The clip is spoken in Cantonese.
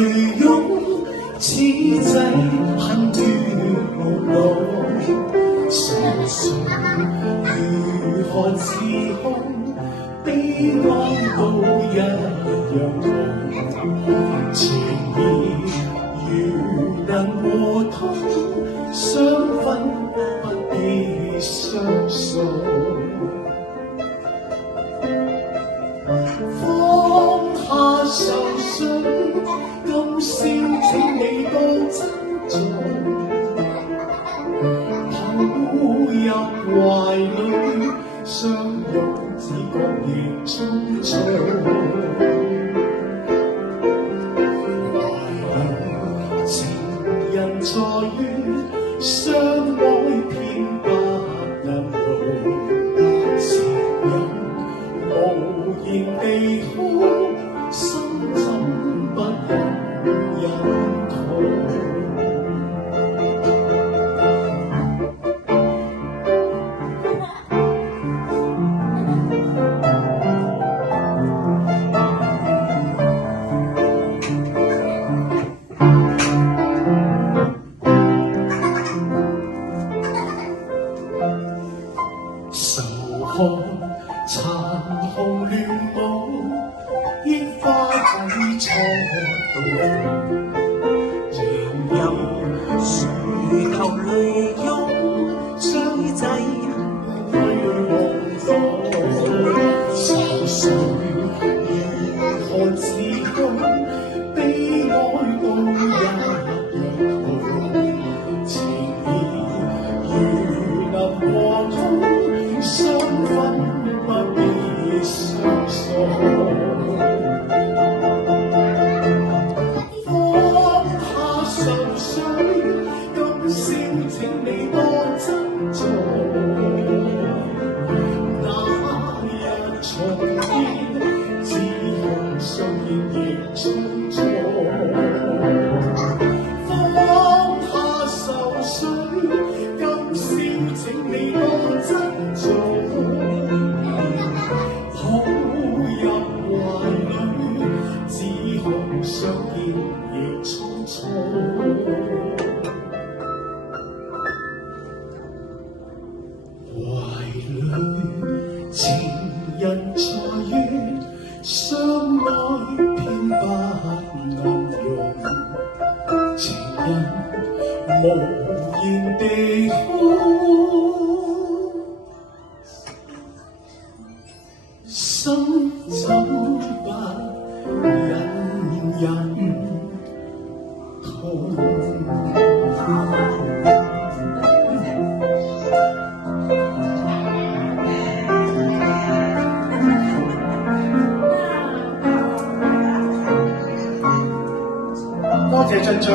淚湧，此際恨斷無奈。常常如何自控，悲哀都一樣濃。情意如能和通，相分不必相送。放下愁緒，今宵請你多珍重，抱入懷裏，相擁只覺亦匆匆。懷裏情人在於相愛偏不能逃，情人無言地哭，心怎不忍痛。愁看殘紅亂舞，櫻花喺錯度，仍有樹頭淚湧，將仔淚望咗。愁緒如何自控，悲哀都一樣濃。情意如能和通，相分不必相送。放下愁緒，今宵請你多珍重。那日重見，只恐相見亦匆匆。放下愁緒，今宵請你多珍重。抱入懷裏，只恐相見亦匆匆。懷裏情人在於相愛偏不能容，情人無言地哭，心怎不忍痛。多謝進獎。